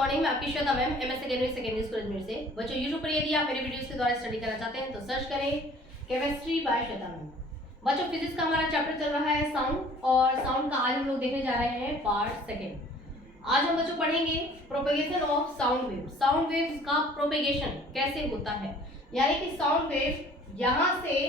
Morning. मैं आपकी Shweta ma'am, MS secondary school Ajmer से। बच्चों, यूट्यूब पर यदि आप मेरे वीडियोस के द्वारा स्टडी करना चाहते हैं तो सर्च करें केमिस्ट्री बाय श्वेता मैम। बच्चों, फिजिक्स का हमारा चैप्टर चल रहा है साउंड, और साउंड का आज हम लोग देखने जा रहे हैं पार्ट सेकेंड। आज हम बच्चों पढ़ेंगे propagation of sound wave. Sound waves का प्रोपेगेशन कैसे होता है, यानी कि साउंड वेव यहाँ से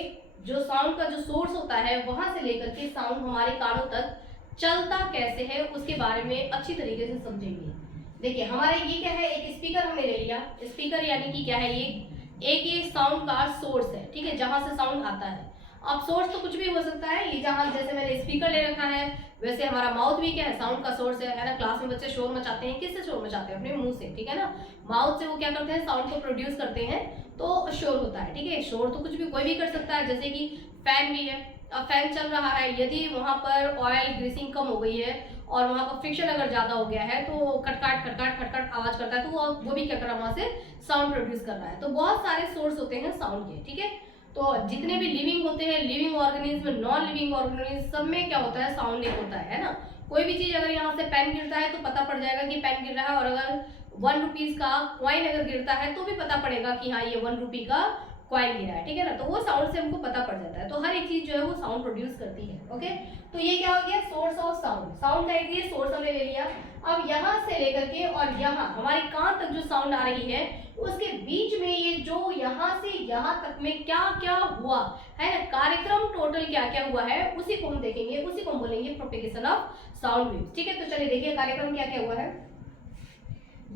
जो साउंड का जो सोर्स होता है वहां से लेकर के साउंड हमारे कानों तक चलता कैसे है उसके बारे में अच्छी तरीके से समझेंगे। देखिए, हमारे ये क्या है, एक स्पीकर हमने ले लिया। स्पीकर यानी कि क्या है, ये साउंड का सोर्स है, ठीक है, जहां से साउंड आता है। अब सोर्स तो कुछ भी हो सकता है, ये जहां जैसे मैंने स्पीकर ले रखा है वैसे हमारा माउथ भी क्या है, साउंड का सोर्स है ना। क्लास में बच्चे शोर मचाते हैं, किससे शोर मचाते हैं? अपने मुंह से, ठीक है ना। माउथ से वो क्या करते हैं, साउंड को प्रोड्यूस करते हैं, तो शोर होता है, ठीक है। शोर तो कुछ भी कोई भी कर सकता है, जैसे कि फैन भी है। अब फैन चल रहा है, यदि वहां पर ऑयल ग्रीसिंग कम हो गई है और वहां पर फ्रिक्शन अगर ज्यादा हो गया है तो खटखट खटखट खटखट आवाज करता है, तो वो भी क्या कर रहा है, वहां से साउंड प्रोड्यूस कर रहा है। तो बहुत सारे सोर्स होते हैं साउंड के, ठीक है। तो जितने भी लिविंग होते हैं, living organism, non living organism, सब में क्या होता है, साउंड एक होता है ना। कोई भी चीज अगर यहाँ से पेन गिरता है तो पता पड़ जाएगा कि पेन गिर रहा है, और अगर 1 रुपीज का कॉइन अगर गिरता है तो भी पता पड़ेगा कि हाँ, ये 1 रुपी का कॉइन गिरा है, ठीक है ना। तो वो साउंड से हमको पता पड़ जाता है। तो हर एक चीज जो है वो साउंड प्रोड्यूस करती है। ओके, तो ये क्या हो गया, सोर्स ऑफ साउंड। साउंड का एक सोर्स हमने ले लिया। अब यहाँ से लेकर के और यहाँ हमारे कान तक जो साउंड आ रही है उसके बीच में ये जो यहाँ से यहाँ तक में क्या क्या हुआ है ना, कार्यक्रम टोटल क्या क्या हुआ है उसी को हम देखेंगे, उसी को हम बोलेंगे प्रोपेगेशन ऑफ साउंड वेव्स, ठीक है। तो चलिए देखिए कार्यक्रम क्या क्या हुआ है।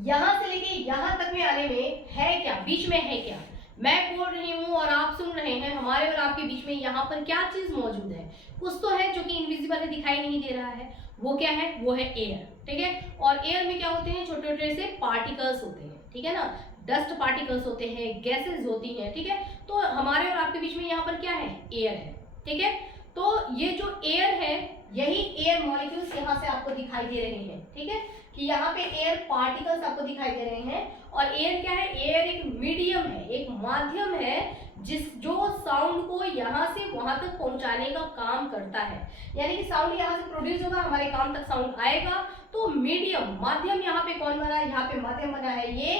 यहाँ से लेके यहाँ तक में आने में है क्या, बीच में है क्या, मैं बोल रही हूँ और आप सुन रहे हैं, हमारे और आपके बीच में यहाँ पर क्या चीज मौजूद है। कुछ तो है जो कि इनविजिबल है, दिखाई नहीं दे रहा है। वो क्या है, वो है एयर, ठीक है। और एयर में क्या होते हैं, छोटे छोटे से पार्टिकल्स होते हैं, ठीक है ना। डस्ट पार्टिकल्स होते हैं, गैसेस होती हैं, ठीक है। तो हमारे और आपके बीच में यहाँ पर क्या है, एयर है, ठीक है। तो ये जो एयर है, यही एयर मॉलिक्यूल्स यहाँ से आपको दिखाई दे रहे हैं, ठीक है, कि यहाँ पे एयर पार्टिकल्स आपको दिखाई दे रहे हैं। और एयर क्या है, एयर एक मीडियम है, एक माध्यम है जो साउंड को यहाँ से वहां तक पहुंचाने का काम करता है। यानी कि साउंड यहाँ से प्रोड्यूस होगा, हमारे कान तक साउंड आएगा, तो मीडियम माध्यम यहाँ पे कौन बना है, यहाँ पे माध्यम बना है, ये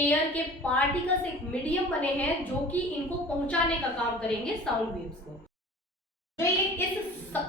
एयर के पार्टिकल्स एक मीडियम बने हैं जो कि इनको पहुंचाने का काम करेंगे साउंड वेव्स को। जो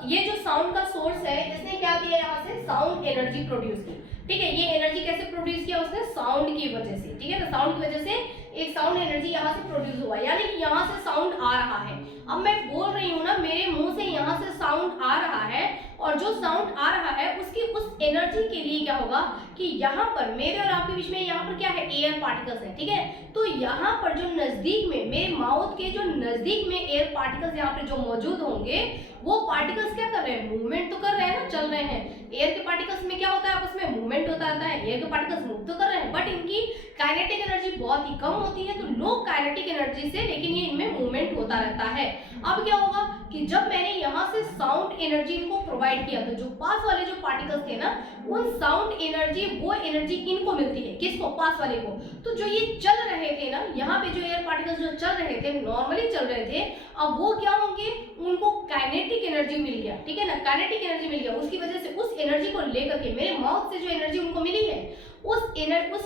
ये जो साउंड का सोर्स है, इसने क्या किया, यहाँ से साउंड एनर्जी प्रोड्यूस की, ठीक है। ये एनर्जी कैसे प्रोड्यूस किया उसने, साउंड की वजह से, ठीक है ना। साउंड की वजह से एक साउंड एनर्जी यहाँ से प्रोड्यूस हुआ, यानी कि यहाँ से साउंड आ रहा है। अब मैं बोल रही हूँ ना, मेरे मुंह से यहाँ से साउंड आ रहा है, और जो साउंड आ रहा है उसकी उस एनर्जी के लिए क्या होगा कि यहाँ पर मेरे और आपके बीच में यहाँ पर क्या है, एयर पार्टिकल्स है, ठीक है। तो यहाँ पर जो नजदीक में, मेरे माउथ के जो नजदीक में एयर पार्टिकल्स यहाँ पे जो मौजूद होंगे, वो पार्टिकल्स क्या कर रहे हैं, मूवमेंट तो कर रहे हैं ना, चल रहे हैं। एयर के पार्टिकल्स में क्या होता है, आपस में मूवमेंट होता रहता है। एयर के पार्टिकल्स मूव तो कर रहे हैं, बट इनकी काइनेटिक एनर्जी बहुत ही कम होती है, तो लो काइनेटिक एनर्जी से, लेकिन ये इनमें मूवमेंट होता रहता है। अब क्या होगा कि जब मैंने यहाँ से साउंड एनर्जी इनको प्रोवाइड किया, तो जो पास वाले जो पार्टिकल्स थे ना, उन साउंड एनर्जी, वो एनर्जी इनको मिलती है, किसको, पास वाले को। तो जो ये चल रहे थे ना, यहाँ पे जो एयर पार्टिकल्स जो चल रहे थे, नॉर्मली चल रहे थे, अब वो क्या होंगे, उनको काइनेटिक एनर्जी मिल गया, ठीक है ना। काइनेटिक एनर्जी मिल गया, उसकी वजह से उस एनर्जी को लेकर के, मेरे माउथ से जो एनर्जी उनको मिली है, उस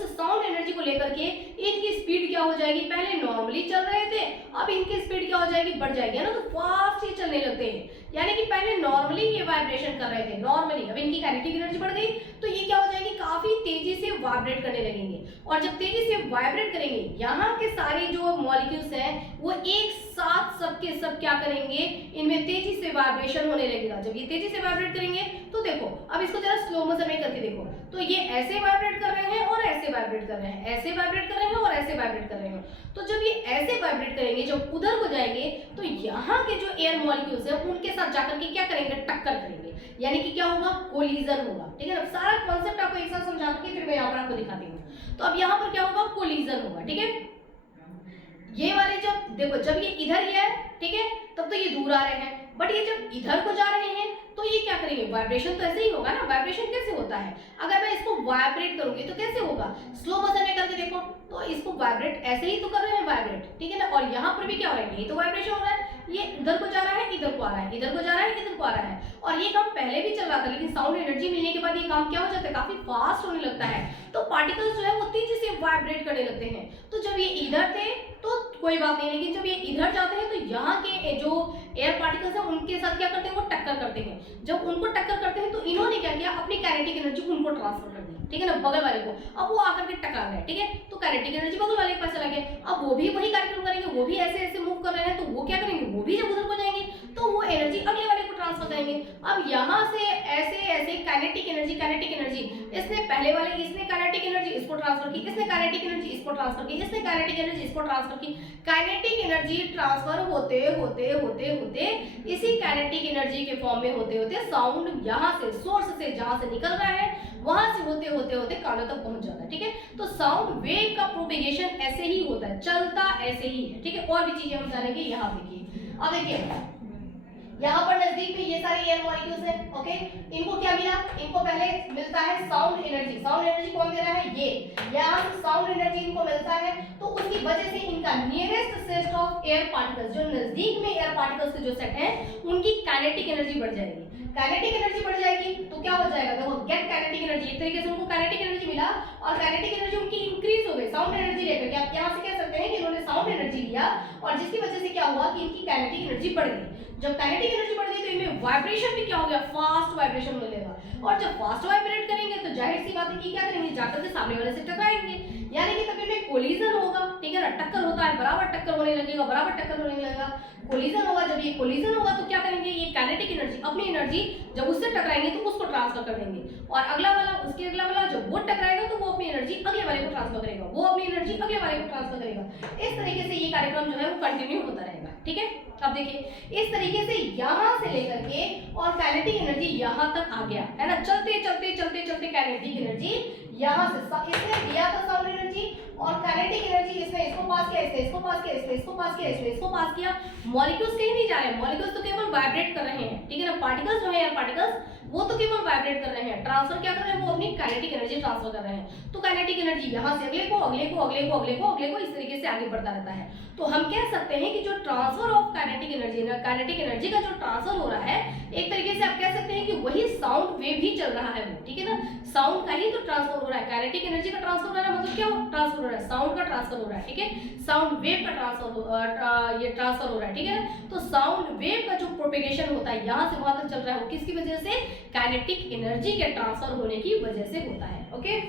साउंड एनर्जी को लेकर के इनकी स्पीड क्या हो जाएगी, पहले नॉर्मली चल रहे थे, अब इनकी स्पीड क्या हो जाएगी, बढ़ जाएगी, है ना। तो फास्ट ये चलने लगते हैं, यानी कि पहले नॉर्मली ये वाइब्रेशन कर रहे थे, नॉर्मली, अब इनकी काइनेटिक एनर्जी बढ़ गई, तो ये क्या हो जाएगी, काफी तेजी से वाइब्रेट करने लगेंगे। और जब तेजी से वाइब्रेट करेंगे, यहाँ के सारे जो मॉलिक्यूल्स हैं वो एक साथ सबके सब क्या करेंगे, इनमें तेजी से वाइब्रेशन होने लगेगा। जब ये तेजी से वाइब्रेट करेंगे तो देखो, अब इसको जरा स्लो मोशन में करके देखो, तो ये ऐसे वाइब्रेट कर रहे हैं और ऐसे वाइब्रेट कर रहे हैं, ऐसे वाइब्रेट कर रहे हैं और ऐसे वाइब्रेट कर रहे हैं। तो जब ये ऐसे वाइब्रेट करेंगे, जब उधर को जाएंगे, तो यहाँ के जो एयर मॉलिक्यूल्स हैं उनके साथ जाकर के क्या करेंगे, टक्कर करेंगे, यानी कि क्या होगा, कोलिजन होगा, ठीक है ना। सारा कॉन्सेप्ट आपको एक साथ समझा के फिर मैं यहाँ पर आपको दिखाती हूँ। तो अब यहाँ पर क्या होगा, कोलिजन होगा, ठीक है। ये वाले जब देखो, जब ये इधर ही है, ठीक है, तब तो ये दूर आ रहे हैं, बट ये जब इधर को जा रहे हैं तो ये क्या करेंगे, वाइब्रेशन तो ऐसे ही होगा ना। वाइब्रेशन कैसे होता है, अगर मैं इसको वाइब्रेट करूंगी तो कैसे होगा, स्लो मोशन में करके देखो तो इसको वाइब्रेट ऐसे ही तो कर रहे हैं वाइब्रेट, ठीक है ना। और यहाँ पर भी क्या हो रहा है, यही तो वाइब्रेशन हो रहा है, ये इधर को जा रहा है इधर को आ रहा है, इधर को जा रहा है इधर को आ रहा है। और ये काम पहले भी चल रहा था, लेकिन साउंड एनर्जी मिलने के बाद ये काम क्या हो जाता है, काफी फास्ट होने लगता है। तो पार्टिकल्स जो है वो तेजी से वाइब्रेट करने लगते हैं। तो जब ये इधर थे तो कोई बात नहीं, लेकिन जब ये इधर जाते हैं तो यहाँ के जो एयर पार्टिकल्स हैं उनके साथ क्या करते हैं, वो टक्कर करते हैं। जब उनको टक्कर करते हैं तो इन्होंने क्या किया, अपनी काइनेटिक एनर्जी उनको ट्रांसफर कर दी, ठीक है ना, बगल वाले को। अब वो आकर के टकरा गए, ठीक है, तो काइनेटिक एनर्जी बगल वाले के पास चला गया। अब वो भी वही कार्यक्रम करेंगे, वो भी ऐसे ऐसे मूव कर रहे हैं, तो वो क्या करेंगे, वो भी जब उधर को जाएंगे तो वो एनर्जी अगले वाले को ट्रांसफर करेंगे। अब यहाँ से ऐसे ऐसे काइनेटिक एनर्जी इसने पहले वाले, इसने काइनेटिक एनर्जी इसको ट्रांसफर की, इसने काइनेटिक एनर्जी इसको ट्रांसफर की, इसने काइनेटिक एनर्जी इसको ट्रांसफर की। काइनेटिक एनर्जी ट्रांसफर होते होते होते होते इसी काइनेटिक एनर्जी के फॉर्म में होते होते साउंड यहाँ से सोर्स से जहां से निकल रहा है वहां से होते होते होते कानों तक पहुंच जाता है, ठीक है। तो साउंड वेव का प्रोपेगेशन ऐसे ही होता है, चलता ऐसे ही है, ठीक है। और भी चीजें हम जानेंगे। यहाँ देखिए, अब देखिए यहाँ पर नजदीक में ये सारे एयर मॉलिक्यूल्स हैं, ओके। इनको क्या मिला, इनको पहले मिलता है साउंड एनर्जी। साउंड एनर्जी कौन दे रहा है, ये यहाँ से साउंड एनर्जी इनको मिलता है। तो उसकी वजह से इनका nearest set of air particles, जो नजदीक में एयर पार्टिकल्स के जो सेट हैं, उनकी काइनेटिक एनर्जी बढ़ जाएगी। काइनेटिक एनर्जी बढ़ जाएगी तो क्या हो जाएगा, देखो गेट काइनेटिक एनर्जी। एक तरीके से उनको काइनेटिक एनर्जी मिला और काइनेटिक एनर्जी उनकी इंक्रीज हो गई साउंड एनर्जी लेकर के। आप यहाँ से कह सकते हैं कि इन्होंने साउंड एनर्जी लिया और जिसकी वजह से क्या हुआ कि इनकी काइनेटिक एनर्जी बढ़ गई। जब काइनेटिक एनर्जी बढ़ गई तो इनमें वाइब्रेशन भी क्या हो गया, फास्ट वाइब्रेशन होने लगा। और जब फास्ट वाइब्रेट करेंगे तो जाहिर सी बात है कि क्या करेंगे, जाकर के सामने वाले से टकराएंगे, यानी कि तभी में कोलिजन होगा, ठीक है ना। टक्कर होता है, बराबर टक्कर होने लगेगा, बराबर टक्कर होने लगेगा, कोलिजन होगा। जब ये कोलिजन होगा तो क्या करेंगे, ये काइनेटिक एनर्जी, अपनी एनर्जी जब उससे टकराएंगे तो उसको ट्रांसफर कर देंगे, और अगला वाला उसके अगला वाला जब वो टकराएगा तो वो अपनी एनर्जी अगले वाले को ट्रांसफर करेगा, वो अपनी एनर्जी अगले वाले को ट्रांसफर करेगा। इस तरीके से ये कार्यक्रम जो है वो कंटिन्यू होता रहेगा, ठीक है। अब देखिए इस तरीके से यहाँ से लेकर के और काइनेटिक एनर्जी यहाँ तक आ गया है ना, चलते चलते चलते चलते काइनेटिक एनर्जी यहाँ से इसने दिया था साउंड एनर्जी और काइनेटिक एनर्जी इसने इसको पास किया, इसने इसको पास किया, इसने इसको पास किया, इसने इसको पास किया। मॉलिक्यूल्स कहीं नहीं जा रहे हैं, मॉलिक्यूल्स तो केवल वाइब्रेट कर रहे हैं, ठीक है ना। पार्टिकल्स जो है यार पार्टिकल्स वो तो केवल वाइब्रेट कर रहे हैं, ट्रांसफर क्या कर रहे हैं, वो अपनी काइनेटिक एनर्जी ट्रांसफर कर रहे हैं। तो काइनेटिक एनर्जी यहाँ से अगले को अगले को अगले को अगले को अगले को इस तरीके से आगे बढ़ता रहता है। तो हम कह सकते हैं कि जो ट्रांसफर ऑफ काइनेटिक एनर्जी का जो ट्रांसफर हो रहा है, एक तरीके से आप कह सकते हैं कि वही साउंड वेव ही चल रहा है वो, ठीक है ना। साउंड का ही तो ट्रांसफर हो रहा है, काइनेटिक एनर्जी का ट्रांसफर हो रहा है, मतलब क्या ट्रांसफर हो रहा है, साउंड का ट्रांसफर हो रहा है, ठीक है। साउंड वेव का ये ट्रांसफर हो रहा है, ठीक है ना। तो साउंड वेव का जो प्रोपेगेशन होता है यहाँ से वहां तक चल रहा है, वो किसकी वजह से, काइनेटिक एनर्जी के ट्रांसफर होने की वजह से होता है, ओके।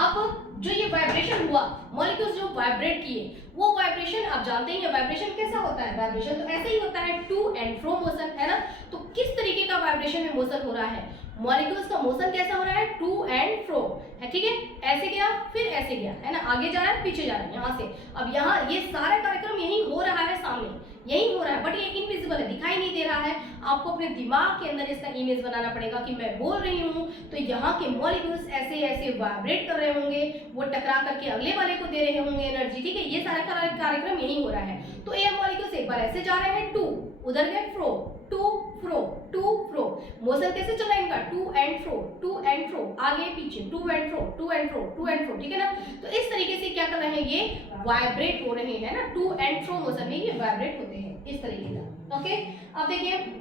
अब जो ये वाइब्रेशन हुआ, मॉलिक्यूल्स जो वाइब्रेट किए, वो वाइब्रेशन आप जानते ही हैं वाइब्रेशन कैसा होता है। वाइब्रेशन तो ऐसे ही होता है, टू एंड फ्रो मोशन, है ना। तो किस तरीके का वाइब्रेशन में मोशन हो रहा है, मॉलिक्यूल्स का मोशन कैसा हो रहा है, टू एंड फ्रो है, ठीक है। ऐसे गया फिर ऐसे गया, है ना, आगे जा रहा है पीछे जा रहा है, यहाँ से। अब यहाँ ये सारा कार्यक्रम यही हो रहा है, सामने यही हो रहा है, बट ये इनविजिबल है, दिखाई नहीं दे रहा है। आपको अपने दिमाग के अंदर इसका इमेज बनाना पड़ेगा कि मैं बोल रही हूँ तो यहाँ के मॉलिक्यूल्स ऐसे ऐसे वाइब्रेट कर रहे होंगे, वो टकरा करके अगले वाले को दे रहे होंगे एनर्जी, ठीक है। ये सारा कार्यक्रम यही हो रहा है। तो एयर मॉलिक्यूल्स एक बार ऐसे जा रहे हैं टू, उधर गए fro, to fro, to fro. Motion कैसे चल रहा है इनका, to and fro, to and fro, आगे पीछे, to and fro, to and fro, to and fro, ठीक है ना। तो इस तरीके से क्या कर रहे हैं, ये वाइब्रेट हो रहे हैं ना, टू एंड फ्रो मोशन में ये वाइब्रेट होते हैं इस तरीके का, ओके। अब देखिए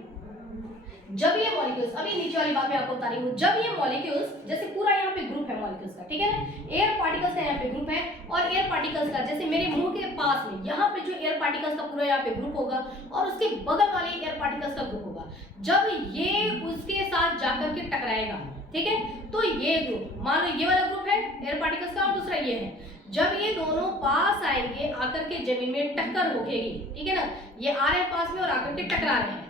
जब ये मॉलिक्यूल्स, अभी नीचे वाली बात मैं आपको बता रही हूँ, जब ये मॉलिक्यूल्स, जैसे पूरा यहाँ पे ग्रुप है मॉलिक्यूल्स का, ठीक है ना, एयर पार्टिकल्स का यहाँ पे ग्रुप है, और एयर पार्टिकल्स का जैसे मेरे मुंह के पास में यहाँ पे जो एयर पार्टिकल्स का पूरा यहाँ पे ग्रुप होगा और उसके बगल वाले एयर पार्टिकल्स का ग्रुप होगा। जब ये उसके साथ जाकर के टकराएगा, ठीक है, तो ये ग्रुप, मान लो ये वाला ग्रुप है एयर पार्टिकल्स का और दूसरा ये है, जब ये दोनों पास आएंगे आकर के जमीन में टक्कर होगी, ठीक है ना, ये आ रहे हैं पास में और आकर के टकरा रहे हैं।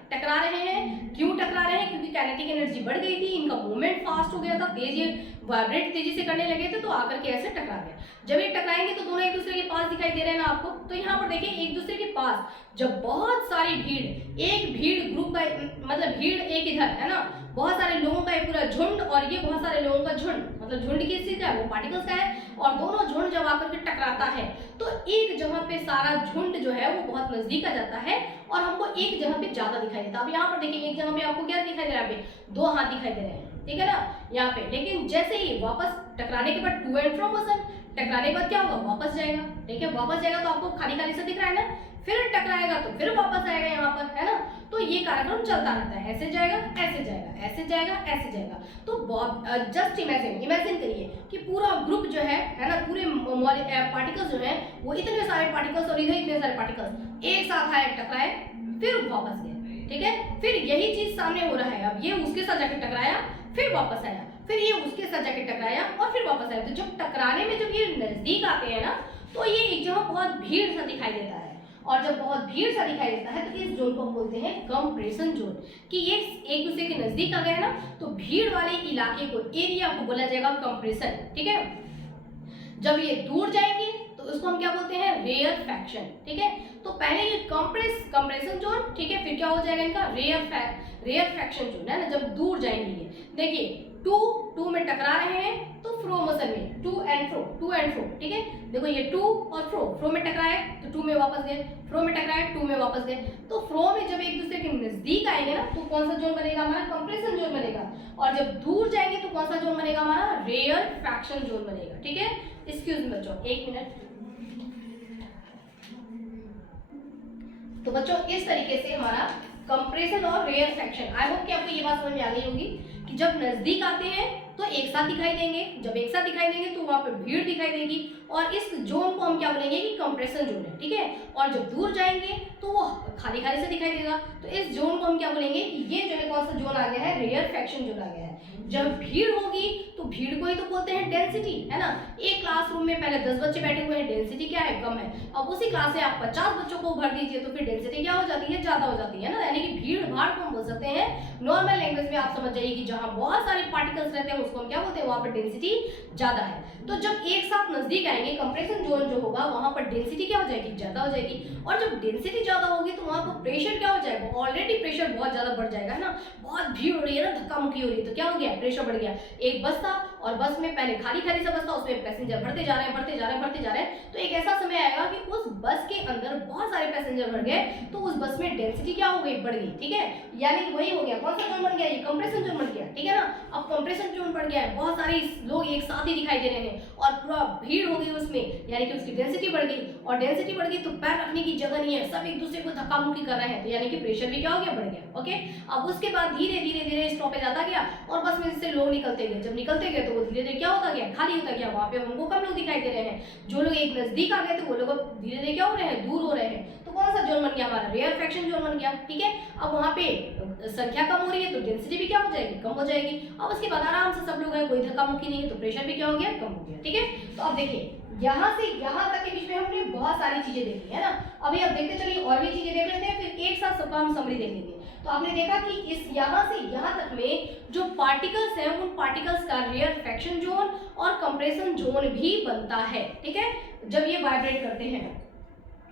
क्यों टकरा रहे हैं, क्योंकि काइनेटिक एनर्जी बढ़ गई थी, इनका मूवमेंट फास्ट हो गया था, तेज वाइब्रेट तेजी से करने लगे थे तो आकर के ऐसे टकरा गए। जब ये टकराएंगे तो दोनों एक दूसरे के पास दिखाई दे रहे हैं ना आपको, तो यहाँ पर देखिए एक दूसरे के पास जब बहुत सारी भीड़, एक भीड़ ग्रुप का मतलब भीड़ एक इधर है ना, बहुत सारे लोगों का एक पूरा झुंड और ये बहुत सारे लोगों का झुंड, मतलब झुंड किस चीज का है, वो पार्टिकल्स का है, और दोनों झुंड जब आकर के टकराता है तो एक जगह पे सारा झुंड जो है वो बहुत नजदीक आ जाता है और हमको एक जगह पे ज्यादा दिखाई देता है। अब यहाँ पर देखिए एक जगह पे आपको क्या दिखाई दे रहा है, यहाँ पे 2 हाथ दिखाई दे रहे हैं, ठीक है ना यहाँ पे, लेकिन जैसे ही वापस टकराने के बाद टू एंड फ्रो मोशन, टकराने के बाद क्या होगा, वापस जाएगा, ठीक है, वापस जाएगा तो आपको खाली खाली सा दिख रहा है ना, फिर टकराएगा तो फिर वापस आएगा यहाँ पर, है ना। तो ये कार्यक्रम चलता रहता है, ऐसे जाएगा ऐसे जाएगा ऐसे जाएगा ऐसे जाएगा। तो जस्ट इमेजिन करिए कि पूरा ग्रुप जो है ना, पूरे पार्टिकल्स जो है वो इतने सारे पार्टिकल्स और इधर इतने सारे पार्टिकल्स एक साथ आए, टकराए, फिर वापस गए, ठीक है। फिर यही चीज सामने हो रहा है, अब ये उसके साथ जाके टकराया, फिर वापस आया, फिर ये उसके साथ जाके टकराया और फिर वापस आया। तो जब टकराने में जब ये नजदीक आते हैं ना तो ये एक जगह बहुत भीड़ सा दिखाई देता है, और जब बहुत भीड़ सा दिखाई देता है तो इस जोन को हम बोलते हैं कंप्रेशन जोन, कि ये एक दूसरे के नजदीक आ गए हैं ना, तो भीड़ वाले इलाके को, एरिया को बोला जाएगा कंप्रेशन, ठीक है। जब ये दूर जाएंगे तो उसको हम क्या बोलते हैं, रेयरफैक्शन, ठीक है। तो पहले ये कंप्रेशन जोन, ठीक है, फिर क्या हो जाएगा इनका रेयरफैक्शन जोन, है ना, जब दूर जाएंगे ये। देखिए टू में टकरा रहे हैं तो फ्रो मोशन में टू एंड फ्रो, ठीक है। देखो ये टू और फ्रो में टकराए तो टू में वापस गए, फ्रो में टकराए टू में वापस गए। तो फ्रो में जब एक दूसरे के नजदीक आएंगे ना तो कौन सा जोन बनेगा हमारा, कंप्रेशन जोन बनेगा, और जब दूर जाएंगे तो कौन सा जोन बनेगा हमारा, रेयरफैक्शन जोन बनेगा, ठीक है। एक्सक्यूज मी बच्चों, 1 मिनट। तो बच्चों इस तरीके से हमारा कंप्रेशन और रेयरफैक्शन, आई होप कि आपको ये बात समझ में आ गई होगी कि जब नजदीक आते हैं तो एक साथ दिखाई देंगे, जब एक साथ दिखाई देंगे तो वहां पर भीड़ दिखाई देगी, और इस जोन को हम क्या बोलेंगे कि कंप्रेशन जोन है, ठीक है। और जब दूर जाएंगे तो वो खाली खाली से दिखाई देगा, तो इस जोन को हम क्या बोलेंगे कि ये जो है कौन सा जोन आ गया है, रेयरफैक्शन जोन आ गया है। जब भीड़ होगी तो भीड़ को ही तो बोलते हैं डेंसिटी, है ना। एक क्लासरूम में पहले 10 बच्चे बैठे हुए हैं, डेंसिटी क्या है, कम है। अब उसी क्लास से आप 50 बच्चों को भर दीजिए तो फिर डेंसिटी क्या हो जाती है, ज्यादा हो जाती है ना, यानी कि भीड़ भाड़ को हम बोल सकते हैं। नॉर्मल लैंग्वेज में आप समझ जाइए कि जहां बहुत सारे पार्टिकल्स रहते हैं उसको हम क्या बोलते हैं, वहां पर डेंसिटी ज्यादा है। तो जब एक साथ नजदीक आएंगे, कंप्रेशन जोन जो होगा वहां पर डेंसिटी क्या हो जाएगी, ज्यादा हो जाएगी, और जब डेंसिटी ज्यादा होगी तो वहां पर प्रेशर क्या हो जाएगा, ऑलरेडी प्रेशर बहुत ज्यादा बढ़ जाएगा, है ना, बहुत भीड़ हो रही है ना, धक्का मुक्की हो रही है, तो क्या हो गया, प्रेशर बढ़ गया। एक बस था और बस में पहले खाली खाली सा बस था, उसमें पैसेंजर बढ़ते जा रहे हैं बढ़ते जा रहे हैं बढ़ते जा रहे हैं, तो एक ऐसा समय आएगा कि उस बस के अंदर बहुत सारे पैसेंजर बढ़ गए, तो उस बस में डेंसिटी क्या हो गई, बढ़ गई, ठीक है। यानी कि वही हो गया, कौन सा जोन बन गया, ये कंप्रेशन जोन बन गया, ठीक है ना। अब कंप्रेशन जोन बढ़ गया है, बहुत सारे लोग एक साथ ही दिखाई दे रहे हैं और पूरा भीड़ हो गई उसमें, यानी कि उसकी डेंसिटी बढ़ गई, और डेंसिटी बढ़ गई तो पैर रखने की जगह नहीं है, सब एक दूसरे को धक्का मुक्की कर रहे हैं, तो यानी कि प्रेशर भी क्या हो गया, बढ़ गया, ओके। अब उसके बाद धीरे धीरे धीरे स्टॉपेज आता गया और बस में से लोग निकलते गए, जब निकलते गए तो वो धीरे धीरे क्या होता गया, खाली होता गया, वहां पे हमको कम लोग दिखाई दे रहे हैं। जो लोग एक नजदीक आ गए थे वो लोग धीरे धीरे क्या हो रहे हैं, दूर हो रहे हैं। तो कौन सा जोन बन गया हमारा, रेयरफैक्शन जोन बन गया, ठीक है। अब वहां पे संख्या कम हो रही है तो डेंसिटी भी क्या हो जाएगी, कम हो जाएगी। अब उसके बाद आराम से सब लोग हैं, कोई धक्का मुक्की नहीं है, तो प्रेशर भी क्या हो गया, कम हो गया, ठीक है। तो अब देखिए यहाँ से यहाँ तक के बीच में हमने बहुत सारी चीजें देखी है ना। अभी अब देखते चलिए और भी चीजें देख लेते हैं, फिर एक साथ सबका हम समरी देख लेंगे। तो आपने देखा कि इस यहाँ से यहाँ तक में जो पार्टिकल्स हैं उन पार्टिकल्स का रेयरफैक्शन जोन और कंप्रेशन जोन भी बनता है, ठीक है, जब ये वाइब्रेट करते हैं।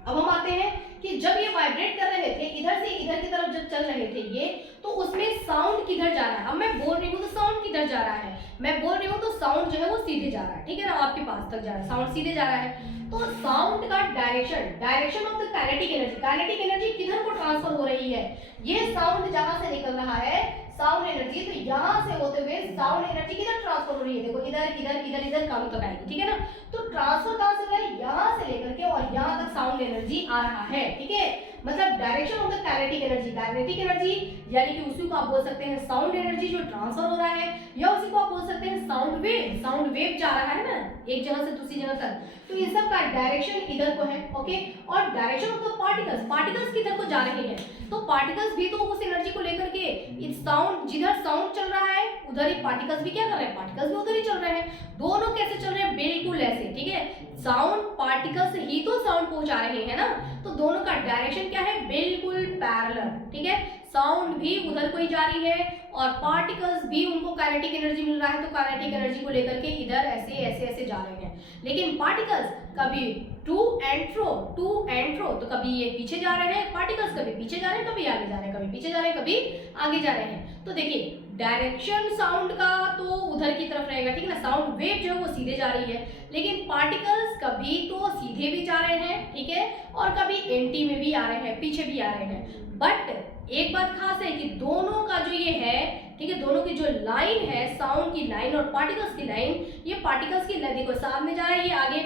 अब हम आते हैं कि जब ये वाइब्रेट कर रहे थे, इधर से इधर की तरफ जब चल रहे थे ये, तो उसमें साउंड किधर जा रहा है। अब मैं बोल रही हूँ तो साउंड किधर जा रहा है, मैं बोल रही हूँ तो साउंड जो है वो सीधे जा रहा है, ठीक है ना, आपके पास तक जा रहा है, साउंड सीधे जा रहा है। तो साउंड का direction of the kinetic energy किधर को ट्रांसफर हो रही है, ये साउंड जहां से निकल रहा है साउंड एनर्जी, तो यहाँ से होते हुए साउंड एनर्जी किधर ट्रांसफर हो रही है, देखो इधर इधर इधर इधर कानों तक आएगी, ठीक है ना। तो ट्रांसफर कहां से हो रहा है, यहाँ से लेकर के और यहाँ तक साउंड एनर्जी आ रहा है, ठीक है। मतलब direction of the kinetic energy यानी कि उसी को आप बोल सकते हैं साउंड एनर्जी जो ट्रांसफर हो रहा है, या उसी को आप बोल सकते हैं साउंड वेव जा रहा है ना एक जगह से दूसरी जगह तक, तो इन सब का डायरेक्शन इधर को है, ओके। और डायरेक्शन ऑफ द पार्टिकल्स किधर को जा रहे हैं, तो पार्टिकल्स भी तो उस एनर्जी को लेकर के इस साउंड, जिधर साउंड चल रहा है उधर ही पार्टिकल्स भी क्या कर रहे हैं, पार्टिकल्स भी उधर ही चल रहे हैं। दोनों कैसे चल रहे हैं, बिल्कुल ऐसे, ठीक है। साउंड पार्टिकल्स ही तो साउंड पहुंचा रहे हैं ना, तो दोनों का डायरेक्शन क्या है, बिल्कुल पैरेलल, ठीक है। साउंड भी उधर को ही जा रही है और पार्टिकल्स भी उनको काइनेटिक एनर्जी मिल रहा है, तो काइनेटिक एनर्जी को लेकर के इधर ऐसे ऐसे ऐसे जा रहे हैं। लेकिन पार्टिकल्स कभी टू एंड फ्रो, तो कभी ये पीछे जा रहे हैं, पार्टिकल्स कभी पीछे जा रहे हैं, कभी आगे जा रहे हैं, कभी पीछे जा रहे हैं, कभी आगे जा रहे हैं। तो देखिए डायरेक्शन साउंड का तो उधर की तरफ रहेगा, ठीक है ना, साउंड वेव जो है वो सीधे जा रही है, लेकिन पार्टिकल्स कभी तो सीधे भी जा रहे हैं, ठीक है, और कभी एंटी में भी आ रहे हैं, पीछे भी आ रहे हैं। बट एक बात खास है कि दोनों का जो ये है, ठीक है, दोनों की जो लाइन है, साउंड की लाइन और पार्टिकल्स की लाइन, ये पार्टिकल्स की लाइन देखो सामने जा रहा है, ये आगे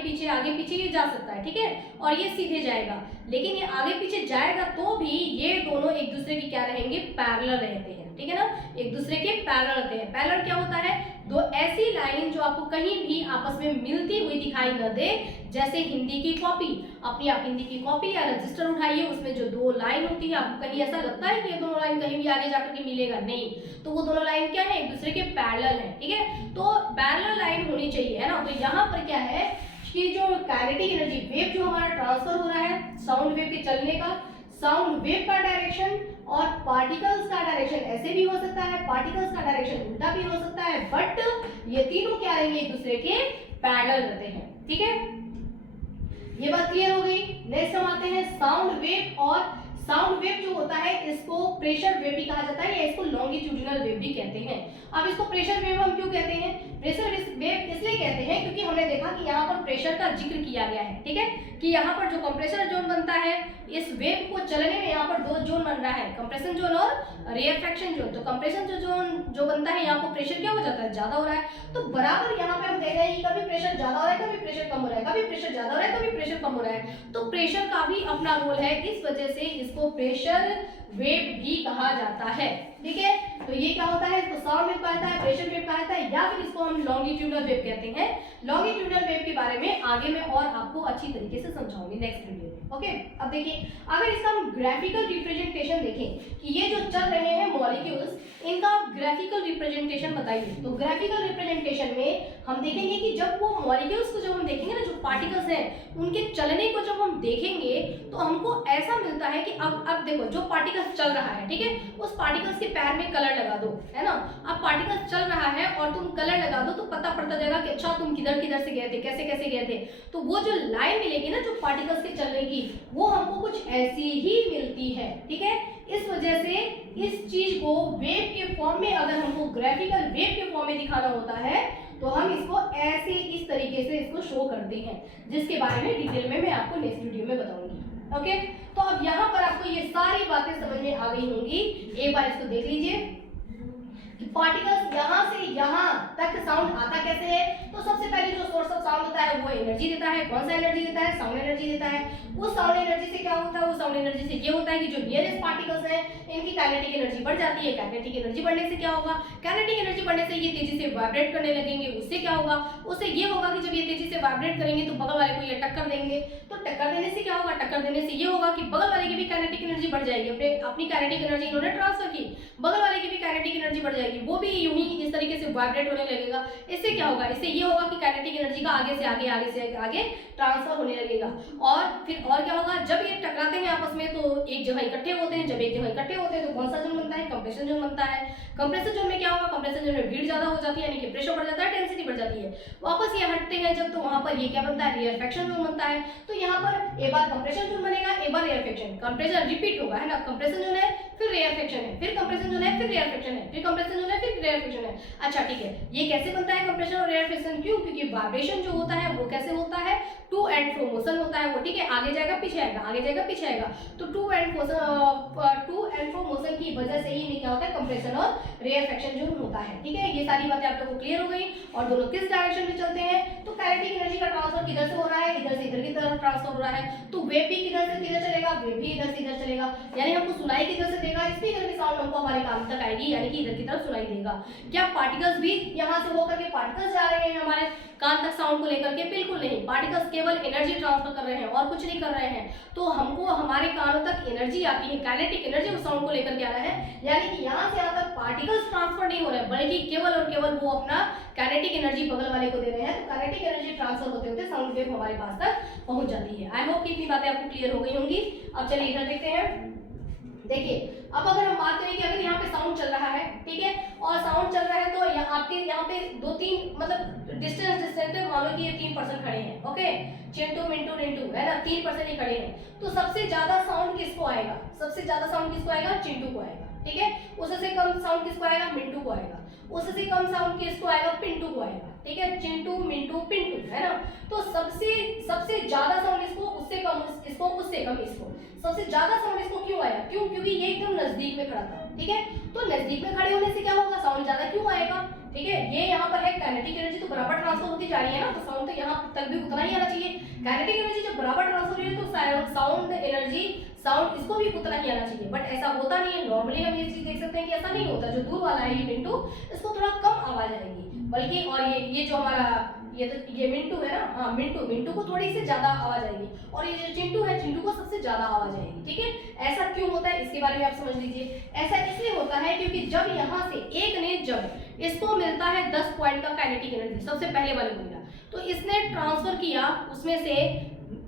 पीछे ये जा सकता है, ठीक है, और ये सीधे जाएगा, लेकिन ये आगे पीछे जाएगा तो भी ये दोनों एक दूसरे की क्या रहेंगे, पैरेलल रहते हैं, ठीक है ना, एक दूसरे के पैरेलल रहते हैं। पैरेलल क्या होता है, दो ऐसी लाइन जो आपको कहीं भी आपस में मिलती हुई दिखाई न दे, जैसे हिंदी की कॉपी, अपनी आप हिंदी की कॉपी या रजिस्टर उठाइए, उसमें जो दो लाइन होती है, आपको कहीं ऐसा लगता है कि ये दोनों लाइन कहीं भी आगे जाकर के मिलेगा, नहीं, तो वो दोनों लाइन क्या है, एक दूसरे के पैरेलल है, ठीक है, तो पैरेलल लाइन होनी चाहिए, है ना। तो यहाँ पर क्या है कि जो काइनेटिक एनर्जी वेव जो हमारा ट्रांसफर हो रहा है, साउंड वेव के चलने का, साउंड वेव का डायरेक्शन और पार्टिकल्स का डायरेक्शन ऐसे भी हो सकता है, पार्टिकल्स का डायरेक्शन उल्टा भी हो सकता है, बट ये तीनों क्या रहेंगे, एक दूसरे के पैरेलल रहते हैं, ठीक है, ये बात क्लियर हो गई। नेक्स्ट हम आते हैं साउंड वेव, और साउंड वेव जो होता है इसको प्रेशर वेव भी कहा जाता है या इसको लॉन्गिट्यूडिनल वेव भी कहते हैं। अब इसको प्रेशर वेव हम क्यों कहते हैं, प्रेशर वेव इसलिए कहते हैं क्योंकि हमने देखा कि यहाँ पर प्रेशर का जिक्र किया गया है, ठीक है, कि यहाँ पर जो कंप्रेसर जोन बनता है, इस वेव को चलने में यहाँ पर दो जोन बन रहा है, कंप्रेशन जोन और रेयरफेक्शन जोन। तो कंप्रेशन जोन जो बनता है, यहाँ पर प्रेशर क्या हो जाता है, ज्यादा हो रहा है, तो बराबर यहाँ पे हम देख रहे हैं कि कभी प्रेशर ज्यादा हो रहा है, कभी प्रेशर कम हो रहा है, कभी प्रेशर ज्यादा हो रहा है, कभी प्रेशर कम हो रहा है, तो प्रेशर का भी अपना रोल है, इस वजह से इसको प्रेशर वेव भी कहा जाता है, ठीक है। तो ये क्या होता है, इसको साउंड वेव कहा जाता है, प्रेशर वेव कहा जाता है, या फिर इसको हम लॉन्गिट्यूडिनल वेव कहते हैं। लॉन्गिट्यूडिनल वेव के बारे में आगे मैं और आपको अच्छी तरीके से समझाऊंगी नेक्स्ट वीडियो में, ओके। अब देखिए, अगर इसका हम ग्राफिकल रिप्रेजेंटेशन देखें कि ये जो चल रहे हैं मॉलिक्यूल्स, इनका ग्राफिकल रिप्रेजेंटेशन बताइए। तो ग्राफिकल रिप्रेजेंटेशन में हम देखेंगे कि जब वो मॉलिक्यूल्स को जब हम देखेंगे ना, जो पार्टिकल्स हैं उनके चलने को जब हम देखेंगे तो हमको ऐसा मिलता है कि अब देखो जो पार्टिकल्स चल रहा है, ठीक है, उस पार्टिकल्स के पैर में कलर लगा दो, है ना। अब पार्टिकल्स चल रहा है और तुम कलर लगा दो तो पता पड़ता जाएगा कि अच्छा तुम किधर किधर से गए थे, कैसे कैसे गए थे। तो वो जो लाइन मिलेगी ना जो पार्टिकल्स के चलने की, वो हमको कुछ ऐसी ही मिलती है, ठीक है। इस वजह से इस चीज को वेव के फॉर्म में, अगर हमको ग्राफिकल वेव के फॉर्म में दिखाना होता है तो हम इसको ऐसे इस तरीके से इसको शो करते हैं, जिसके बारे में डिटेल में मैं आपको नेक्स्ट वीडियो में बताऊंगी, ओके। तो अब यहाँ पर आपको ये सारी बातें समझ में आ गई होंगी। एक बार इसको देख लीजिए कि पार्टिकल्स यहाँ से यहाँ तक साउंड आता कैसे है। तो सबसे पहले जो सोर्स ऑफ साउंड होता है वो एनर्जी देता है। कौन सा एनर्जी देता है? साउंड एनर्जी देता है। उस साउंड एनर्जी से क्या होता है? उस साउंड एनर्जी से ये होता है कि जो नियरेस्ट पार्टिकल्स हैं इनकी काइनेटिक एनर्जी बढ़ जाती है। काइनेटिक एनर्जी बढ़ने से क्या होगा? काइनेटिक एनर्जी बढ़ने से ये तेजी से वाइब्रेट करने लगेंगे। उससे क्या होगा? उससे ये होगा कि जब ये तेजी से वाइब्रेट करेंगे तो बगल वाले को ये टक्कर देंगे। तो टक्कर देने से क्या होगा? टक्कर देने से ये होगा कि बगल वाले की भी काइनेटिक एनर्जी बढ़ जाएगी। अपनी काइनेटिक एनर्जी इन्होंने ट्रांसफर की, बगल वाले की भी काइनेटिक एनर्जी बढ़ जाएगी, वो भी यूं ही इस तरीके से वाइब्रेट होने लगेगा। इससे क्या होगा? इससे ये होगा कि काइनेटिक एनर्जी का आगे से आगे आगे ट्रांसफर होने लगेगा। और फिर और क्या होगा? जब ये टकराते हैं आपस में तो एक जगह इकट्ठे होते हैं। जब एक जगह इकट्ठे होते हैं तो कौन सा जोन बनता है? कंप्रेशन जोन बनता है। कंप्रेशन जोन में क्या होगा? कंप्रेशन जोन में भीड़ ज्यादा हो जाती है, यानी कि प्रेशर बढ़ जाता है, डेंसिटी बढ़ जाती है। वापस ये हटते हैं जब, तो वहां पर ये क्या बनता है? रेयरफेक्शन जोन बनता है। तो यहाँ पर एक बार कंप्रेशन जोन बनेगा, एक बार रेयरफेक्शन। कंप्रेशन रिपीट होगा, है ना। कंप्रेशन जोन है, फिर रेयरफेक्शन है, फिर कंप्रेशन जोन है, फिर रेयरफेक्शन है, फिर कंप्रेशन जोन है, फिर रेयरफेक्शन है। अच्छा ठीक है, ये कैसे बनता है कंप्रेशन और रेयरफेक्शन? क्यों? क्योंकि वाइब्रेशन जो होता है वो कैसे होता है? टू एंड फ्रो मोशन होता है वो, ठीक है। आगे जाएगा पीछे आएगा, आगे जाएगा पीछे आएगा। तो टू एंड फ्रो मोशन की वजह से ही क्या होता है? कंप्रेशन और रेयरफेक्शन जो होता है, ठीक है। ये सारी बातें आप लोगों को क्लियर हो गई। और दोनों किस डायरेक्शन में चलते हैं? तो काइनेटिक एनर्जी का ट्रांसफर किधर से हो रहा है? इधर से इधर की तरफ ट्रांसफर हो रहा है। तो वेव भी किधर से किधर चलेगा? वेव भी इधर से इधर चलेगा। यानी हमको सुनाई किधर से देगा? स्पीकर की साउंड हमको हमारे कान तक आएगी, यानी कि इधर की तरफ सुनाई देगा। क्या पार्टिकल्स भी यहाँ से होकर के पार्टिकल्स जा रहे हैं हमारे कान तक साउंड को लेकर के? बिल्कुल नहीं। पार्टिकल्स केवल एनर्जी ट्रांसफर कर रहे हैं और कुछ नहीं कर रहे हैं। तो हमको हमारे कानों तक एनर्जी आती है, काइनेटिक एनर्जी उस साउंड को लेकर के आ रहा है। यानी कि यहाँ से यहाँ तक पार्टिकल्स ट्रांसफर नहीं हो रहे हैं, बल्कि केवल और केवल वो अपना काइनेटिक एनर्जी बगल वाले को दे रहे हैं। तो काइनेटिक एनर्जी ट्रांसफर होते होते साउंड वेव हमारे पास तक पहुंच जाती है। आई होप कि इतनी बातें आपको क्लियर हो गई होंगी। अब चलिए इधर देखते हैं। देखिए अब अगर हम बात करें कि अगर यहाँ पे साउंड चल रहा है, ठीक है, और साउंड चल रहा है तो आपके यहाँ पे 2-3 मतलब डिस्टेंस पे मान लो कि ये 3 पर्सन खड़े हैं, ओके, चिंटू मिंटू निंटू है ना, 3 पर्सन ही खड़े हैं, तो सबसे ज्यादा साउंड किसको आएगा? सबसे ज्यादा साउंड किसको आएगा? चिंटू को आएगा, ठीक है। उससे कम साउंड किसको आएगा? मिंटू को आएगा। उससे कम साउंड किसको आएगा? पिंटू को आएगा, ठीक है, चिंटू मिंटू पिंटू, है ना। तो सबसे ज्यादा साउंड इसको, उससे कम इसको, उससे कम इसको। सबसे ज्यादा साउंड इसको क्यों आया? क्यों? क्योंकि ये एकदम नजदीक में खड़ा था, ठीक है। तो नजदीक में खड़े होने से क्या होगा? साउंड ज्यादा क्यों आएगा, ठीक है। ये यहाँ पर है काइनेटिक एनर्जी तो बराबर ट्रांसफर होती जा रही है ना, तो साउंड तो यहाँ तक भी उतना ही आना चाहिए। काइनेटिक एनर्जी जब बराबर ट्रांसफर हो रही है तो साउंड एनर्जी, साउंड इसको भी उतना ही आना चाहिए, बट ऐसा होता नहीं है। नॉर्मली हम ये चीज देख सकते हैं कि ऐसा नहीं होता। जो दूर वाला है ये मिंटू, इसको थोड़ा कम आवाज आएगी, बल्कि और ये जो हमारा ये मिंटू है ना, हाँ मिंटू को थोड़ी सी ज्यादा आवाज आएगी, और ये जो चिंटू है, चिंटू को सबसे ज्यादा आवाज आएगी, ठीक है। ऐसा क्यों होता है इसके बारे में आप समझ लीजिए। ऐसा इसलिए होता है क्योंकि जब यहाँ से एक ने, जब इसको मिलता है 10 पॉइंट का काइनेटिक एनर्जी, सबसे पहले वाले को मिला, तो इसने ट्रांसफर किया, उसमें से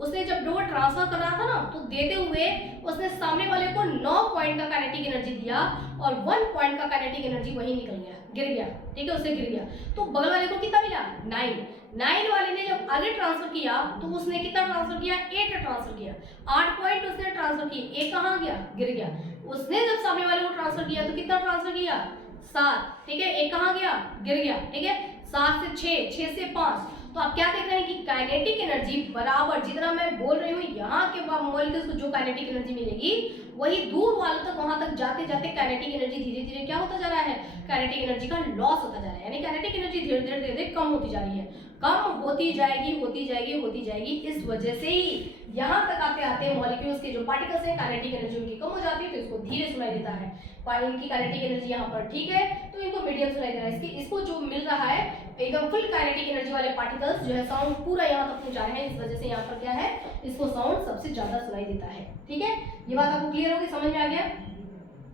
उसने जब वो ट्रांसफर कर रहा था ना, तो देते हुए उसने सामने वाले को 9 पॉइंट का काइनेटिक एनर्जी दिया, और 1 पॉइंट का काइनेटिक एनर्जी वही निकल गया, गिर गया, ठीक है, उससे गिर गया। तो बगल वाले को कितना मिला? 9 वाले ने जब आगे ट्रांसफर किया तो उसने कितना ट्रांसफर किया? 8 ट्रांसफर किया, 8 पॉइंट उसने ट्रांसफर किए, एक कहाँ गया? गिर गया। उसने जब सामने वाले को ट्रांसफर किया तो कितना ट्रांसफर किया? 7, ठीक है, एक कहाँ गया? गिर गया, ठीक है। 7 से 6, 6 से 5, तो आप क्या देख रहे हैं कि काइनेटिक एनर्जी बराबर, जितना मैं बोल रही हूँ यहाँ के मॉलिक्यूल्स को जो काइनेटिक एनर्जी मिलेगी, वही दूर वालों तक, वहां तक जाते जाते काइनेटिक एनर्जी धीरे धीरे क्या होता जा रहा है? काइनेटिक एनर्जी का लॉस होता जा रहा है, यानी काइनेटिक एनर्जी धीरे धीरे धीरे कम होती जा रही है, कम होती जाएगी, होती जाएगी, होती जाएगी। इस वजह से ही यहाँ तक आते आते मॉलिक्यूल्स के जो पार्टिकल्स हैं, काइनेटिक एनर्जी उनकी कम हो जाती है, तो इसको धीरे सुनाई देता है। इनकी काइनेटिक एनर्जी यहाँ पर ठीक है, तो इनको मीडियम सुनाई दे रहा है। इसको जो मिल रहा है एकदम फुल काइनेटिक एनर्जी वाले पार्टिकल्स जो है साउंड पूरा यहाँ तक पहुंचा रहे हैं, इस वजह से यहाँ पर क्या है, इसको साउंड सबसे ज्यादा सुनाई देता है, ठीक है। ये बात आपको क्लियर होगी, समझ में आ गया।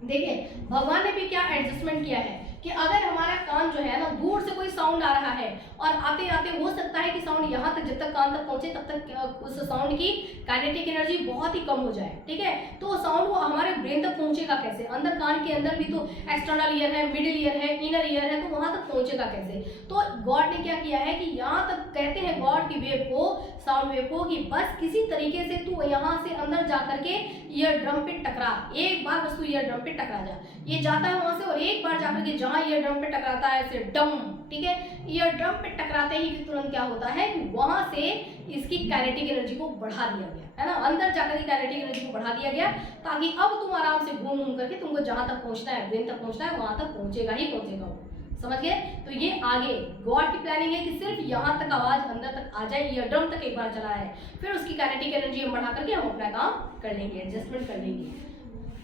देखिए भगवान ने भी क्या एडजस्टमेंट किया है कि अगर हमारा कान जो है ना, दूर से कोई साउंड आ रहा है और आते आते हो सकता है कि साउंड यहाँ तक, जब तक कान तक पहुंचे तब तक उस साउंड की काइनेटिक एनर्जी बहुत ही कम हो जाए, ठीक है। तो साउंड वो हमारे ब्रेन तक पहुंचेगा कैसे? अंदर कान के अंदर भी तो एक्सटर्नल ईयर है, मिडिल ईयर है, इनर ईयर है, तो वहां तक पहुंचेगा कैसे? तो गॉड ने क्या किया है कि यहाँ तक कहते हैं गॉड की वेव को, साउंड वेव को, कि बस किसी तरीके से तू यहाँ से अंदर जाकर के ईयर ड्रम पे टकरा, एक बार बस तू ईयर ड्रम पे टकरा जा। ये जाता है वहां से और एक बार जाकर के जहां ईयर ड्रम पे टकराता है ऐसे डम, ठीक है, ईयर ड्रम पे टकराते ही तुरंत क्या होता है कि वहां से इसकी काइनेटिक एनर्जी को बढ़ा दिया गया, है ना, अंदर जाकर के काइनेटिक एनर्जी को बढ़ा दिया गया, ताकि अब तुम आराम से घूम घूम करके तुमको जहां तक पहुंचना है, ब्रेन तक पहुंचना है, वहां तक पहुंचेगा ही पहुंचेगा। समझ गए? तो ये आगे गॉड की प्लानिंग है कि सिर्फ यहाँ तक आवाज अंदर तक आ जाए, ईयर ड्रम तक एक बार चला है, फिर उसकी काइनेटिक एनर्जी हम बढ़ा करके हम अपना काम कर लेंगे, एडजस्टमेंट कर लेंगे।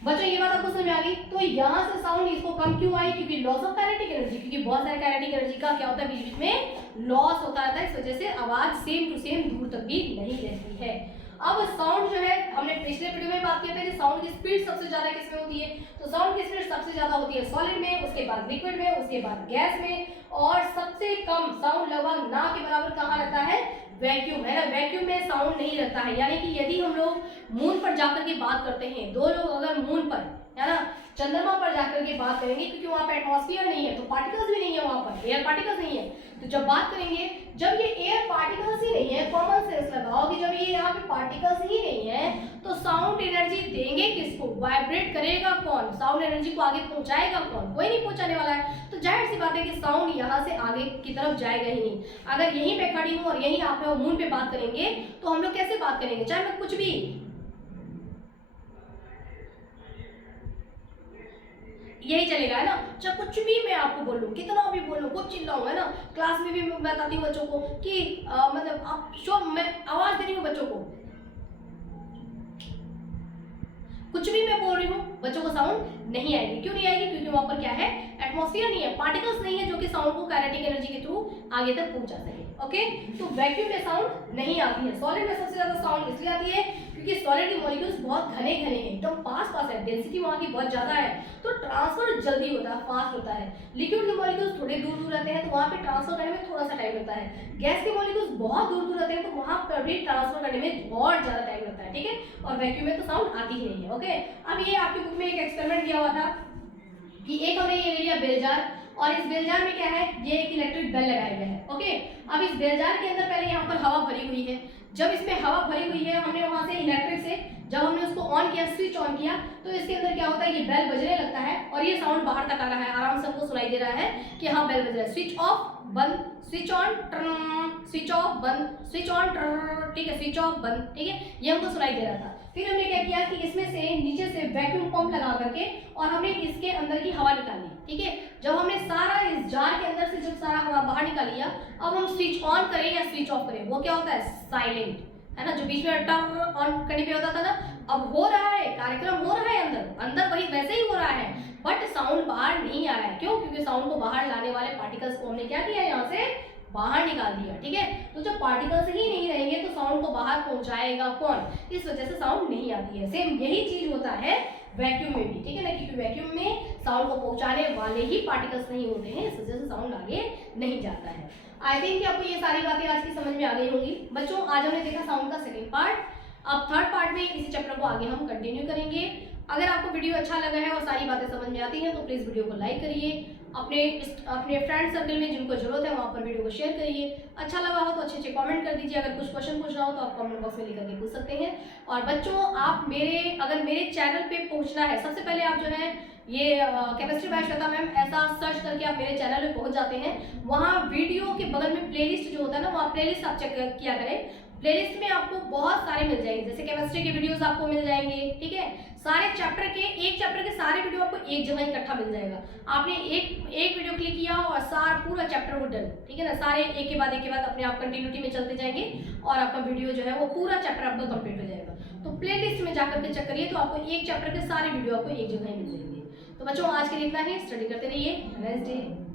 बच्चों ये बात आपको समझ में आ गई। तो यहाँ से साउंड इसको कम क्यों आई? क्योंकि लॉस ऑफ काइनेटिक एनर्जी, क्योंकि बहुत सारे काइनेटिक एनर्जी का क्या होता है, बीच बीच में लॉस होता रहता है, इस वजह से आवाज सेम टू सेम दूर तक भी नहीं रहती है। अब साउंड जो है, हमने पिछले वीडियो में बात किया था कि साउंड की स्पीड सबसे ज्यादा किसमें होती है, तो साउंड की स्पीड सबसे ज्यादा होती है सॉलिड में, उसके बाद लिक्विड में, उसके बाद गैस में, और सबसे कम साउंड लगभग ना के बराबर कहाँ रहता है, वैक्यूम, है ना। वैक्यूम में साउंड नहीं रहता है, यानी कि यदि हम लोग मून पर जाकर के बात करते हैं, दो लोग अगर मून पर, है ना, चंद्रमा पर जाकर के बात करेंगे, क्योंकि वहां पे एटमॉस्फेयर नहीं है तो पार्टिकल्स भी नहीं है, वहां पर एयर पार्टिकल्स नहीं है, तो जब बात करेंगे, जब ये एयर पार्टिकल्स ही नहीं है, कॉमन सेंस लगाओ कि जब ये यहाँ पे पार्टिकल्स ही नहीं है, तो साउंड एनर्जी देंगे किसको, वाइब्रेट करेगा कौन, साउंड एनर्जी को आगे पहुंचाएगा कौन, कोई नहीं पहुंचाने वाला है। तो जाहिर सी बात है कि साउंड यहाँ से आगे की तरफ जाएगा ही नहीं। अगर यहीं पे खड़ी हूँ और यहीं आप लोग मून पे बात करेंगे, तो हम लोग कैसे बात करेंगे, चाहे मैं कुछ भी, यही चलेगा, है ना, चाहे कुछ भी मैं आपको बोलूं, कितना भी बोलूं, कुछ चिल्लाऊं, है ना, क्लास में भी मैं बताती हूँ बच्चों को कि मतलब आप शो, मैं आवाज दे रही हूँ बच्चों को, कुछ भी मैं बोल रही हूँ, बच्चों को साउंड नहीं आएगी। क्यों नहीं आएगी? क्योंकि वहां पर क्या है, एटमॉस्फेयर नहीं है, पार्टिकल्स नहीं है जो कि साउंड को काइनेटिक एनर्जी के थ्रू आगे तक पहुंचा सके। ओके, तो वैक्यूम में साउंड नहीं आती है। सॉलिड में सबसे ज्यादा साउंड इसलिए आती है क्योंकि सॉलिड के मॉलिक्यूल्स बहुत घने घने हैं, एकदम पास पास है, डेंसिटी वहां की बहुत ज्यादा है, तो ट्रांसफर जल्दी होता है, फास्ट होता है। लिक्विड के मॉलिक्यूल्स थोड़े दूर दूर रहते हैं, तो वहां पे ट्रांसफर करने में थोड़ा सा टाइम लगता है। गैस के मॉलिक्यूल्स बहुत दूर दूर रहते हैं, तो वहां पर भी ट्रांसफर करने में बहुत ज्यादा टाइम लगता है, ठीक है, और वैक्यूम में तो साउंड आती ही नहीं है। ओके, अब ये आपकी बुक में एक एक्सपेरिमेंट दिया हुआ था कि एक हमने ये ले लिया बेल जार, और इस बेल जार में क्या है, ये एक इलेक्ट्रिक बेल लगाया गया है। ओके, अब इस बेल जार के अंदर पहले यहाँ पर हवा भरी हुई है। जब इसमें हवा भरी हुई है, हमने वहां से इलेक्ट्रिक से जब हमने उसको ऑन किया, स्विच ऑन किया, तो इसके अंदर क्या होता है, ये बेल बजने लगता है और ये साउंड बाहर तक आ रहा है, आराम से हमको सुनाई दे रहा है कि हाँ बेल बज रहा है। स्विच ऑफ बंद, स्विच ऑन, स्विच ऑफ बंद, स्विच ऑन, ठीक है, स्विच ऑफ बंद, ठीक है, ये हमको सुनाई दे रहा था। फिर हमने क्या किया कि इसमें से नीचे से वैक्यूम पंप लगा करके और हमने इसके अंदर की हवा निकाली, ठीक है। जब हमने सारा इस जार के अंदर से जब सारा हवा बाहर निकाल लिया, अब हम स्विच ऑन करें या स्विच ऑफ करें, वो क्या होता है, साइलेंट, है ना, जो बीच में टर्न ऑन करने पे होता था ना, अब हो रहा है, कार्यक्रम हो रहा है अंदर, अंदर वही वैसे ही हो रहा है, बट साउंड बाहर नहीं आ रहा है। क्यों? क्योंकि साउंड को बाहर लाने वाले पार्टिकल्स को हमने क्या किया, यहाँ से बाहर निकाल दिया, ठीक है। तो जब पार्टिकल्स ही नहीं रहेंगे तो साउंड को बाहर पहुंचाएगा कौन, इस वजह से साउंड नहीं आती है। सेम यही चीज होता है वैक्यूम में भी, ठीक है ना, क्योंकि वैक्यूम में साउंड को पहुंचाने वाले ही पार्टिकल्स नहीं होते हैं, इस वजह से साउंड आगे नहीं जाता है। आई थिंक आपको ये सारी बातें आज की समझ में आ गई होंगी बच्चों। आज हमने देखा साउंड का सेकंड पार्ट, अब थर्ड पार्ट में इसी चैप्टर को आगे हम कंटिन्यू करेंगे। अगर आपको वीडियो अच्छा लगा है और सारी बातें समझ में आती हैं तो प्लीज़ वीडियो को लाइक करिए, अपने फ्रेंड सर्कल में जिनको जरूरत है वहाँ पर वीडियो को शेयर करिए। अच्छा लगा हो तो अच्छे अच्छे कमेंट कर दीजिए। अगर कुछ क्वेश्चन पूछना हो तो आप कमेंट बॉक्स में लिख करके पूछ सकते हैं। और बच्चों, आप अगर मेरे चैनल पे पहुँचना है, सबसे पहले आप जो है ये केमिस्ट्री बाय श्वेता मैम ऐसा सर्च करके आप मेरे चैनल पे पहुंच जाते हैं। वहाँ वीडियो के बगल में प्लेलिस्ट जो होता है ना, वहाँ प्लेलिस्ट आप चेक किया करें। प्लेलिस्ट में आपको बहुत सारे मिल जाएंगे, जैसे केमिस्ट्री के वीडियोस आपको मिल जाएंगे, ठीक है, सारे चैप्टर के, एक चैप्टर के सारे वीडियो आपको एक जगह इकट्ठा मिल जाएगा। आपने एक वीडियो क्लिक किया और पूरा चैप्टर को डन, ठीक है ना, सारे एक के बाद अपने आप कंटिन्यूटी में चलते जाएंगे और आपका वीडियो जो है वो पूरा चैप्टर आपका कंप्लीट हो जाएगा। तो प्लेलिस्ट में जाकर के चेक करिए, तो आपको एक चैप्टर के सारे वीडियो आपको एक जगह ही मिल जाएंगे। तो बच्चों, आज के लिए इतना ही। स्टडी करते रहिए। Next day.